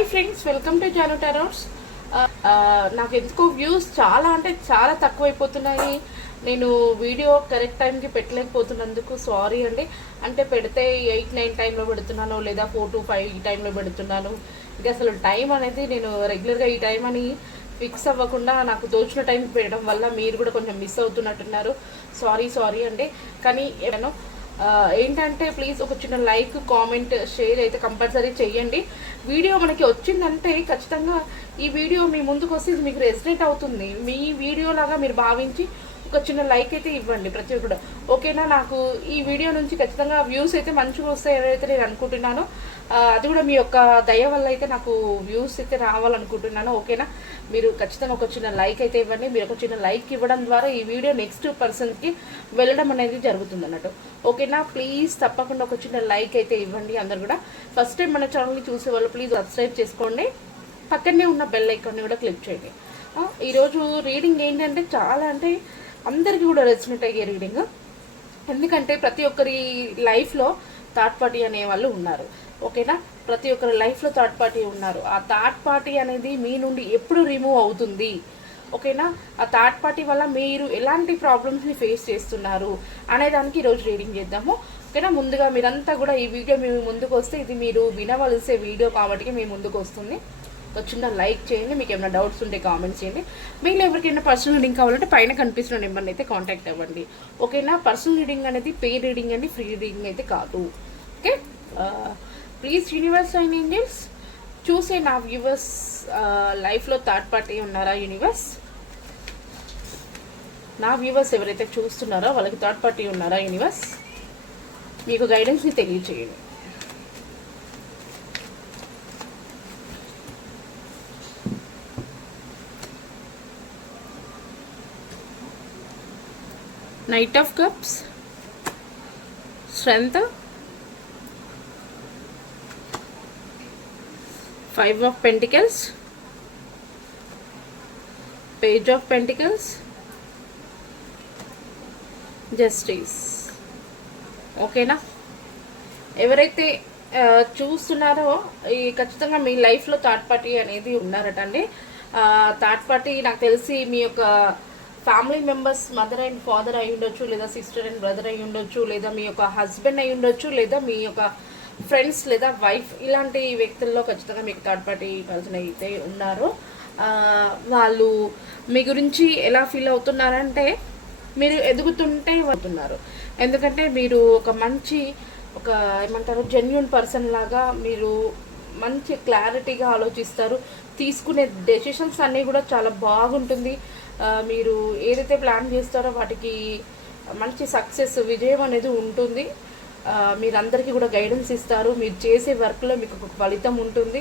Hi friends welcome to Janu tarots. నాకు ఎందుకో views చాలా అంటే చాలా తక్కువైపోతున్నాయి. నేను వీడియో కరెక్ట్ టైంకి పెట్టలేకపోతున్నందుకు సారీ అండి. అంటే పెడితే ఎయిట్ నైన్ టైంలో పెడుతున్నాను లేదా ఫోర్ టు ఫైవ్ ఈ టైంలో పెడుతున్నాను. ఇక అసలు టైం అనేది నేను రెగ్యులర్గా ఈ టైం అని ఫిక్స్ అవ్వకుండా నాకు దోచిన టైం పెట్టడం వల్ల మీరు కూడా కొంచెం మిస్ అవుతున్నట్టున్నారు. సారీ సారీ అండి. కానీ ఏమైనా ఏంటంటే ప్లీజ్ ఒక చిన్న లైక్ కామెంట్ షేర్ అయితే కంపల్సరీ చేయండి. వీడియో మనకి వచ్చిందంటే ఖచ్చితంగా ఈ వీడియో మీ ముందుకు వస్తే ఇది మీకు రెసిడెంట్ అవుతుంది. మీ వీడియో లాగా మీరు భావించి ఒక చిన్న లైక్ అయితే ఇవ్వండి ప్రతి ఒక్కరు ఓకేనా? నాకు ఈ వీడియో నుంచి ఖచ్చితంగా వ్యూస్ అయితే మంచిగా వస్తాయి ఏవైతే నేను అనుకుంటున్నానో. అది కూడా మీ యొక్క దయ వల్ల అయితే నాకు వ్యూస్ అయితే రావాలనుకుంటున్నాను. ఓకేనా? మీరు ఖచ్చితంగా ఒక చిన్న లైక్ అయితే ఇవ్వండి. మీరు ఒక చిన్న లైక్ ఇవ్వడం ద్వారా ఈ వీడియో నెక్స్ట్ పర్సన్కి వెళ్ళడం అనేది జరుగుతుంది అన్నట్టు. ఓకేనా? ప్లీజ్ తప్పకుండా ఒక చిన్న లైక్ అయితే ఇవ్వండి అందరు కూడా. ఫస్ట్ టైం మన ఛానల్ని చూసే వాళ్ళు ప్లీజ్ సబ్స్క్రైబ్ చేసుకోండి. పక్కనే ఉన్న బెల్ ఐకాన్ని కూడా క్లిక్ చేయండి. ఈరోజు రీడింగ్ ఏంటంటే చాలా అంటే అందరికీ కూడా రెసినెట్ అయ్యే రీడింగ్ ఎందుకంటే ప్రతి ఒక్కరి లైఫ్లో థర్డ్ పార్టీ అనే వాళ్ళు ఉన్నారు. ఓకేనా ప్రతి ఒక్కరి లైఫ్లో థర్డ్ పార్టీ ఉన్నారు. ఆ థర్డ్ పార్టీ అనేది మీ నుండి ఎప్పుడు రిమూవ్ అవుతుంది? ఓకేనా ఆ థర్డ్ పార్టీ వల్ల మీరు ఎలాంటి ప్రాబ్లమ్స్ని ఫేస్ చేస్తున్నారు? అనేదానికి ఈరోజు రీడింగ్ చేద్దాము. ఓకేనా ముందుగా మీరంతా కూడా ఈ వీడియో మీ ముందుకు వస్తే ఇది మీరు వినవలసే వీడియో కాబట్టి మీ ముందుకు వస్తుంది ఒక చిన్న లైక్ చేయండి. మీకు ఏమైనా డౌట్స్ ఉంటే కామెంట్స్ చేయండి. మీరు ఎవరికైనా పర్సనల్ రీడింగ్ కావాలంటే పైన కనిపిస్తున్న నెంబర్ని అయితే కాంటాక్ట్ అవ్వండి. ఓకేనా? పర్సనల్ రీడింగ్ అనేది పే రీడింగ్ అండి ఫ్రీ రీడింగ్ అయితే కాదు. Okay? Please universe and angels చూసే నా వ్యూవర్స్ లైఫ్లో థర్డ్ పార్టీ ఉన్నారా యూనివర్స్? నా వ్యూవర్స్ ఎవరైతే చూస్తున్నారో వాళ్ళకి థర్డ్ పార్టీ ఉన్నారా యూనివర్స్? మీకు గైడెన్స్ని తెలియచేయండి. Knight of cups strength five of pentacles page of pentacles justice ఓకేనా ఎవరైతే చూస్తున్నారో ఈ ఖచ్చితంగా మీ లైఫ్లో థర్డ్ పార్టీ అనేది ఉన్నారట అండి థర్డ్ పార్టీ నాకు తెలిసి మీ యొక్క family members mother and father అయి ఉండొచ్చు లేదా సిస్టర్ అండ్ బ్రదర్ అయి ఉండొచ్చు లేదా మీ యొక్క హస్బెండ్ అయి ఉండొచ్చు లేదా మీ యొక్క ఫ్రెండ్స్ లేదా వైఫ్ ఇలాంటి వ్యక్తుల్లో ఖచ్చితంగా మీకు థర్డ్ పార్టీ పర్సన్ అయితే ఉన్నారు. వాళ్ళు మీ గురించి ఎలా ఫీల్ అవుతున్నారంటే మీరు ఎదుగుతుంటే అవుతున్నారు ఎందుకంటే మీరు ఒక మంచి ఒక ఏమంటారు జెన్యున్ పర్సన్ లాగా మీరు మంచి క్లారిటీగా ఆలోచిస్తారు. తీసుకునే డెసిషన్స్ అన్నీ కూడా చాలా బాగుంటుంది. మీరు ఏదైతే ప్లాన్ చేస్తారో వాటికి మంచి సక్సెస్ విజయం అనేది ఉంటుంది. మీరందరికీ కూడా గైడెన్స్ ఇస్తారు. మీరు చేసే వర్క్లో మీకు ఒక ఫలితం ఉంటుంది.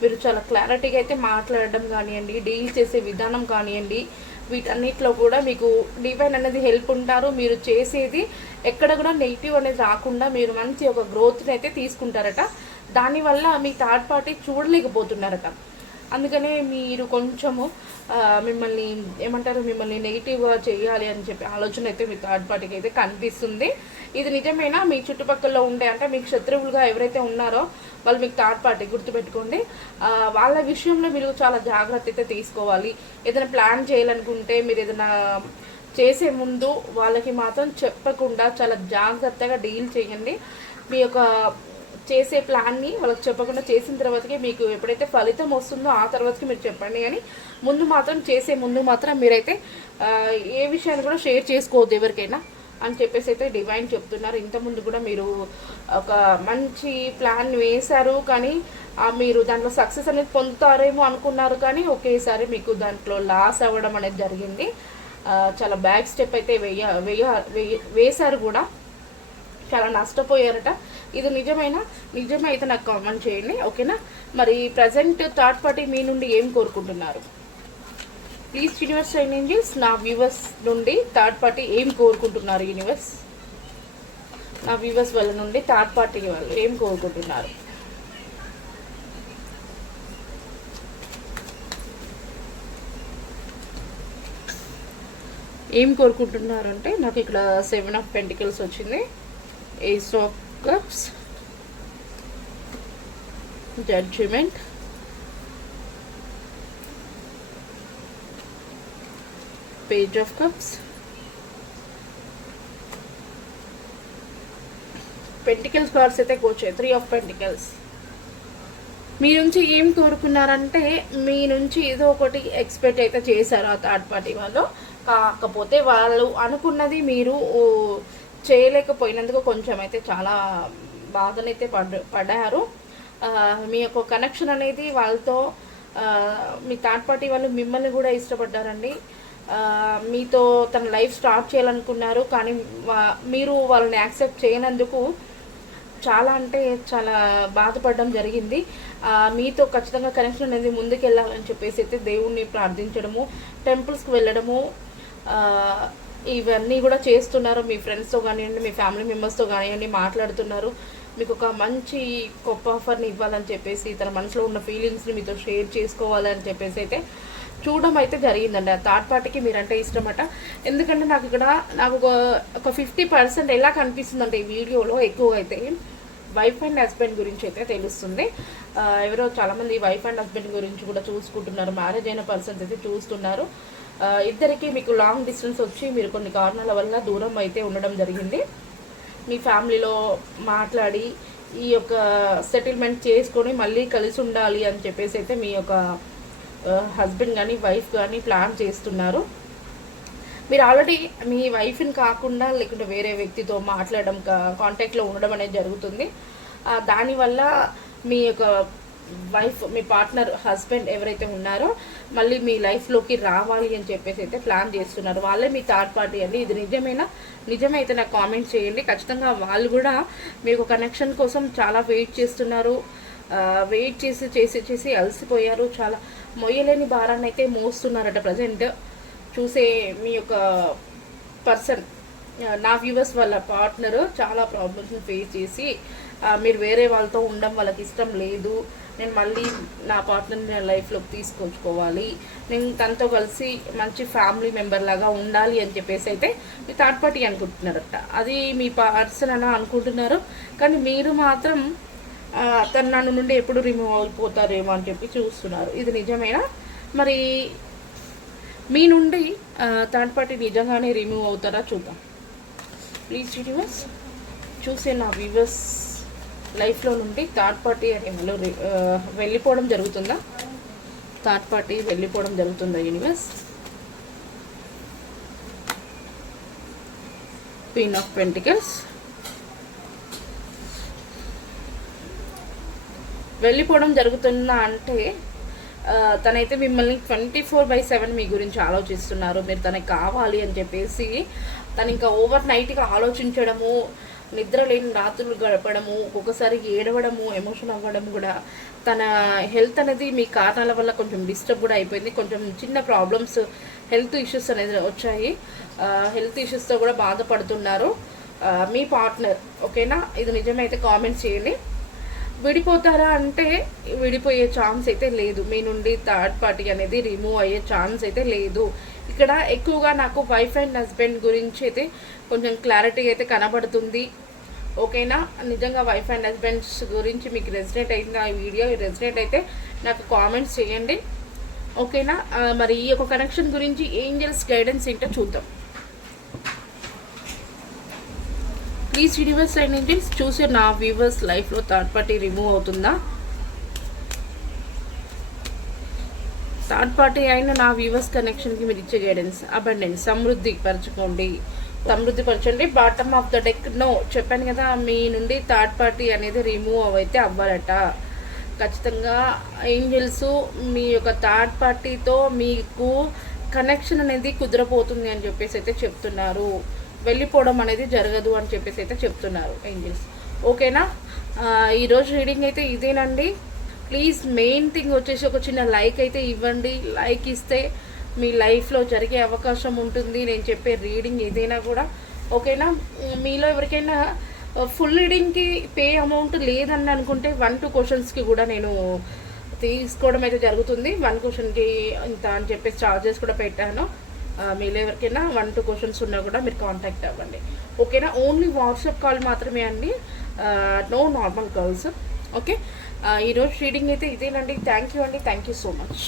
మీరు చాలా క్లారిటీగా అయితే మాట్లాడడం కానివ్వండి డీల్ చేసే విధానం కానివ్వండి వీటన్నిటిలో కూడా మీకు డివైన్ అనేది హెల్ప్ ఉంటారు. మీరు చేసేది ఎక్కడ కూడా నెగిటివ్ అనేది రాకుండా మీరు మంచి ఒక గ్రోత్ని అయితే తీసుకుంటారట. దానివల్ల మీ థర్డ్ పార్టీ చూడలేకపోతున్నారట. అందుకనే మీరు కొంచెము మిమ్మల్ని ఏమంటారు మిమ్మల్ని నెగిటివ్గా చేయాలి అని చెప్పి ఆలోచన అయితే మీ థర్డ్ పార్టీకి అయితే కనిపిస్తుంది. ఇది నిజమేనా? మీ చుట్టుపక్కల ఉండే అంటే మీకు శత్రువులుగా ఎవరైతే ఉన్నారో వాళ్ళు మీకు థర్డ్ పార్టీ గుర్తుపెట్టుకోండి. వాళ్ళ విషయంలో మీరు చాలా జాగ్రత్త అయితే తీసుకోవాలి. ఏదైనా ప్లాన్ చేయాలనుకుంటే మీరు ఏదైనా చేసే ముందు వాళ్ళకి మాత్రం చెప్పకుండా చాలా జాగ్రత్తగా డీల్ చేయండి. మీ యొక్క చేసే ప్లాన్ని వాళ్ళకి చెప్పకుండా చేసిన తర్వాతకి మీకు ఎప్పుడైతే ఫలితం వస్తుందో ఆ తర్వాతకి మీరు చెప్పండి. కానీ ముందు మాత్రం చేసే ముందు మాత్రం మీరైతే ఏ విషయాన్ని కూడా షేర్ చేసుకోవద్దు ఎవరికైనా అని చెప్పేసి అయితే డివైన్ చెప్తున్నారు. ఇంతకుముందు కూడా మీరు ఒక మంచి ప్లాన్ వేశారు కానీ మీరు దాంట్లో సక్సెస్ అనేది పొందుతారేమో అనుకున్నారు కానీ ఒకేసారి మీకు దాంట్లో లాస్ అవ్వడం అనేది జరిగింది. చాలా బ్యాక్ స్టెప్ అయితే వేయ వేయ వేయ- వేశారు కూడా. చాలా నష్టపోయారట. ఇది నిజమేనా? నిజమే అయితే నాకు కామెంట్ చేయండి ఓకేనా? మరి ప్రజెంట్ థర్డ్ పార్టీ మీ నుండి ఏం కోరుకుంటున్నారు? ప్లీజ్ యూనివర్స్ అండ్ ఏంజిల్స్ నా వ్యూవర్స్ నుండి థర్డ్ పార్టీ ఏం కోరుకుంటున్నారు యూనివర్స్ నా వ్యూవర్స్ వాళ్ళ నుండి థర్డ్ పార్టీ వాళ్ళు ఏం కోరుకుంటున్నారు? ఏం కోరుకుంటున్నారంటే నాకు ఇక్కడ సెవెన్ ఆఫ్ పెంటికల్స్ వచ్చింది. ace of cups judgement page of cups pentacles cards అయితే కూర్చాయి త్రీ ఆఫ్ పెంటికల్స్ మీ నుంచి ఏం కోరుకున్నారంటే మీ నుంచి ఏదో ఒకటి ఎక్స్పెక్ట్ అయితే చేశారు ఆ థర్డ్ పార్టీ వాళ్ళు. కాకపోతే వాళ్ళు అనుకున్నది మీరు చేయలేకపోయినందుకు కొంచెం అయితే చాలా బాధనైతే పడ్ పడ్డారు. మీ యొక్క కనెక్షన్ అనేది వాళ్ళతో మీ థర్డ్ పార్టీ వాళ్ళు మిమ్మల్ని కూడా ఇష్టపడ్డారండి. మీతో తన లైఫ్ స్టార్ట్ చేయాలనుకున్నారు కానీ మీరు వాళ్ళని యాక్సెప్ట్ చేయనందుకు చాలా అంటే చాలా బాధపడడం జరిగింది. మీతో ఖచ్చితంగా కనెక్షన్ అనేది ముందుకెళ్ళాలని చెప్పేసి అయితే దేవుణ్ణి ప్రార్థించడము టెంపుల్స్కి వెళ్ళడము ఇవన్నీ కూడా చేస్తున్నారు. మీ ఫ్రెండ్స్తో కానివ్వండి మీ ఫ్యామిలీ మెంబర్స్తో కానివ్వండి మాట్లాడుతున్నారు. మీకు ఒక మంచి గొప్ప ఆఫర్ని ఇవ్వాలని చెప్పేసి తన మనసులో ఉన్న ఫీలింగ్స్ని మీతో షేర్ చేసుకోవాలని చెప్పేసి అయితే చూడడం అయితే జరిగిందండి. ఆ థర్డ్ పార్టీకి మీరంటే ఇష్టమట. ఎందుకంటే నాకు ఇక్కడ నాకు ఒక ఫిఫ్టీ పర్సెంట్ ఎలా కనిపిస్తుందంటే ఈ వీడియోలో ఎక్కువగా అయితే వైఫ్ అండ్ హస్బెండ్ గురించి అయితే తెలుస్తుంది. ఎవరో చాలామంది వైఫ్ అండ్ హస్బెండ్ గురించి కూడా చూసుకుంటున్నారు. మ్యారేజ్ అయిన పర్సన్స్ అయితే చూస్తున్నారు. ఇద్దరికి మీకు లాంగ్ డిస్టెన్స్ వచ్చి మీరు కొన్ని కారణాల వల్ల దూరం అయితే ఉండడం జరిగింది. మీ ఫ్యామిలీలో మాట్లాడి ఈ యొక్క సెటిల్మెంట్ చేసుకొని మళ్ళీ కలిసి ఉండాలి అని చెప్పేసి అయితే మీ యొక్క హస్బెండ్ కానీ వైఫ్ కానీ ప్లాన్ చేస్తున్నారు. మీరు ఆల్రెడీ మీ వైఫ్ని కాకుండా లేకుంటే వేరే వ్యక్తితో మాట్లాడడం కాంటాక్ట్లో ఉండడం అనేది జరుగుతుంది. దానివల్ల మీ యొక్క వైఫ్ మీ పార్ట్నర్ హస్బెండ్ ఎవరైతే ఉన్నారో మళ్ళీ మీ లైఫ్లోకి రావాలి అని చెప్పేసి అయితే ప్లాన్ చేస్తున్నారు. వాళ్ళే మీ థర్డ్ పార్టీ అండి. ఇది నిజమేనా? నిజమైతే నాకు కామెంట్ చేయండి. ఖచ్చితంగా వాళ్ళు కూడా మీకు కనెక్షన్ కోసం చాలా వెయిట్ చేస్తున్నారు. వెయిట్ చేసి చేసి చేసి అలసిపోయారు. చాలా మొయ్యలేని భారాన్ని అయితే మోస్తున్నారట ప్రజెంట్ చూసే మీ యొక్క పర్సన్ నా వ్యూవర్స్ వాళ్ళ పార్ట్నర్ చాలా ప్రాబ్లమ్స్ని ఫేస్ చేసి మీరు వేరే వాళ్ళతో ఉండడం వాళ్ళకి ఇష్టం లేదు. నేను మళ్ళీ నా పార్ట్నర్ని నేను లైఫ్లోకి తీసుకొచ్చుకోవాలి. నేను తనతో కలిసి మంచి ఫ్యామిలీ మెంబర్ లాగా ఉండాలి అని చెప్పేసి అయితే మీ థర్డ్ పార్టీ అనుకుంటున్నారట. అది మీ పర్సన్ అని అనుకుంటున్నారు. కానీ మీరు మాత్రం తను నన్ను నుండి ఎప్పుడు రిమూవ్ అయిపోతారేమో అని చెప్పి చూస్తున్నారు. ఇది నిజమేనా? మరి మీ నుండి థర్డ్ పార్టీ నిజంగానే రిమూవ్ అవుతారా చూద్దాం. ప్లీజ్ యూనివర్స్ చూసే నా వ్యూవర్స్ లైఫ్లో నుండి థర్డ్ పార్టీ అనే వాళ్ళు వెళ్ళిపోవడం జరుగుతుందా? థర్డ్ పార్టీ వెళ్ళిపోవడం జరుగుతుందా యూనివర్స్ క్వీన్ ఆఫ్ పెంటికల్స్ వెళ్ళిపోవడం జరుగుతుందా అంటే తనైతే మిమ్మల్ని ట్వంటీ ఫోర్ బై సెవెన్ మీ గురించి ఆలోచిస్తున్నారు. మీరు తనకి కావాలి అని చెప్పేసి తను ఇంకా ఓవర్ నైట్గా ఆలోచించడము నిద్ర లేని రాత్రులు గడపడము ఒక్కొక్కసారి ఏడవడము ఎమోషన్ అవ్వడం కూడా. తన హెల్త్ అనేది మీ కారణాల వల్ల కొంచెం డిస్టర్బ్ కూడా అయిపోయింది. కొంచెం చిన్న ప్రాబ్లమ్స్ హెల్త్ ఇష్యూస్ అనేది వచ్చాయి. హెల్త్ ఇష్యూస్తో కూడా బాధపడుతున్నారు. మీ పార్ట్నర్ ఓకేనా ఇది నిజమైతే కామెంట్స్ చేయండి. విడిపోతారా అంటే విడిపోయే ఛాన్స్ అయితే లేదు. మీ నుండి థర్డ్ పార్టీ అనేది రిమూవ్ అయ్యే ఛాన్స్ అయితే లేదు. ఇక్కడ ఎక్కువగా నాకు వైఫ్ అండ్ హస్బెండ్ గురించి అయితే కొంచెం క్లారిటీ అయితే కనబడుతుంది. ఓకేనా నిజంగా వైఫ్ అండ్ హస్బెండ్స్ గురించి మీకు రెసిడెంట్ అయింది ఆ వీడియో రెసిడెంట్ అయితే నాకు కామెంట్స్ చేయండి. ఓకేనా మరి ఈ యొక్క కనెక్షన్ గురించి ఏంజల్స్ గైడెన్స్ ఏంటో చూద్దాం. ప్లీజ్ యూనివర్స్ అండ్ ఏంజల్స్ చూసే నా వ్యూవర్స్ లైఫ్లో థర్డ్ పార్టీ రిమూవ్ అవుతుందా? థర్డ్ పార్టీ అయిన నా వ్యూవర్స్ కనెక్షన్కి మీరు ఇచ్చే గైడెన్స్ అబండెన్స్ సమృద్ధి పరచుకోండి. సమృద్ధి పరచండి. Bottom of the deck no చెప్పాను కదా మీ నుండి థర్డ్ పార్టీ అనేది రిమూవ్ అయితే అవ్వాలట. ఖచ్చితంగా ఏంజల్స్ మీ యొక్క థర్డ్ పార్టీతో మీకు కనెక్షన్ అనేది కుదిరపోతుంది అని చెప్పేసి అయితే చెప్తున్నారు. వెళ్ళిపోవడం అనేది జరగదు అని చెప్పేసి అయితే చెప్తున్నారు ఏంజిల్స్. ఓకేనా? ఈరోజు రీడింగ్ అయితే ఇదేనండి. ప్లీజ్ మెయిన్ థింగ్ వచ్చేసి ఒక చిన్న లైక్ అయితే ఇవ్వండి. లైక్ ఇస్తే మీ లైఫ్లో జరిగే అవకాశం ఉంటుంది. నేను చెప్పే రీడింగ్ ఏదైనా కూడా. ఓకేనా? మీలో ఎవరికైనా ఫుల్ రీడింగ్కి పే అమౌంట్ లేదని అనుకుంటే వన్ టూ క్వశ్చన్స్కి కూడా నేను తీసుకోవడం అయితే జరుగుతుంది. వన్ క్వశ్చన్కి ఇంత అని చెప్పేసి ఛార్జెస్ కూడా పెట్టాను. మీలో ఎవరికైనా వన్ టూ క్వశ్చన్స్ ఉన్నా కూడా మీరు కాంటాక్ట్ అవ్వండి. ఓకేనా? ఓన్లీ వాట్సాప్ కాల్ మాత్రమే అండి. No normal calls okay? ఈరోజు రీడింగ్ అయితే ఇదేనండి. థ్యాంక్ యూ అండి. Thank you so much